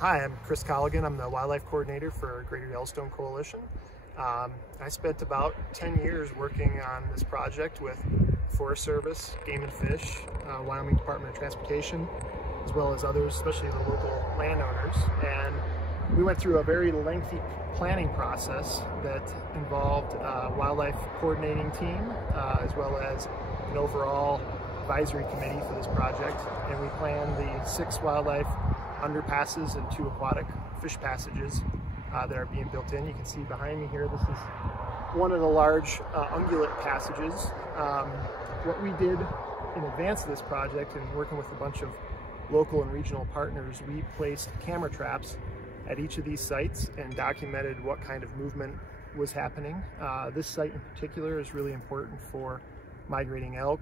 Hi, I'm Chris Colligan. I'm the Wildlife Coordinator for Greater Yellowstone Coalition. I spent about 10 years working on this project with Forest Service, Game and Fish, Wyoming Department of Transportation, as well as others, especially the local landowners. And we went through a very lengthy planning process that involved a wildlife coordinating team, as well as an overall advisory committee for this project. And we planned the 6 wildlife underpasses and 2 aquatic fish passages that are being built in. You can see behind me here, this is one of the large ungulate passages. What we did in advance of this project, and working with a bunch of local and regional partners, we placed camera traps at each of these sites and documented what kind of movement was happening. This site in particular is really important for migrating elk,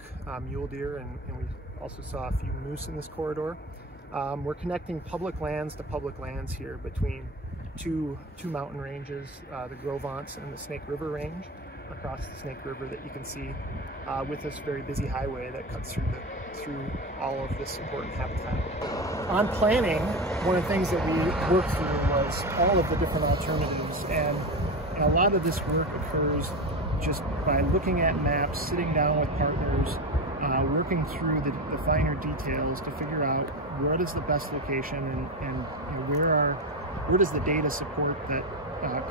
mule deer, and we also saw a few moose in this corridor. We're connecting public lands to public lands here between two mountain ranges, the Gros and the Snake River range, across the Snake River that you can see with this very busy highway that cuts through all of this important habitat. On planning, one of the things that we worked through was all of the different alternatives, and a lot of this work occurs just by looking at maps, sitting down with partners, working through the finer details to figure out what is the best location and where does the data support that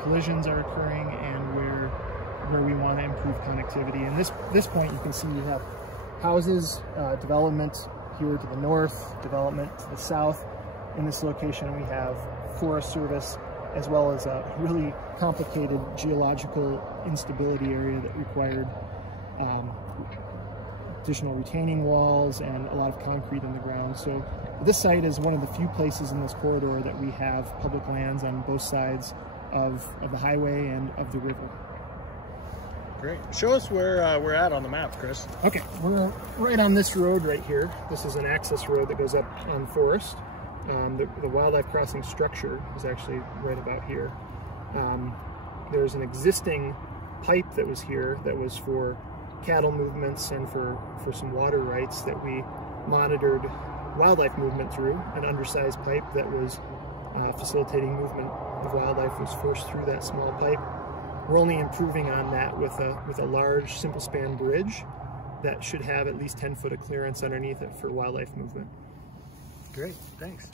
collisions are occurring, and where we want to improve connectivity. And this point, you can see you have houses, development here to the north, development to the south. In this location, we have Forest Service, as well as a really complicated geological instability area that required additional retaining walls and a lot of concrete in the ground. So this site is one of the few places in this corridor that we have public lands on both sides of the highway and of the river. Great. Show us where we're at on the map, Chris. Okay, we're right on this road right here. This is an access road that goes up on Forest. The wildlife crossing structure is actually right about here. There's an existing pipe that was here that was for cattle movements and for some water rights that we monitored wildlife movement through. An undersized pipe that was facilitating movement of wildlife was forced through that small pipe. We're only improving on that with a large simple span bridge that should have at least 10 foot of clearance underneath it for wildlife movement. Great, thanks.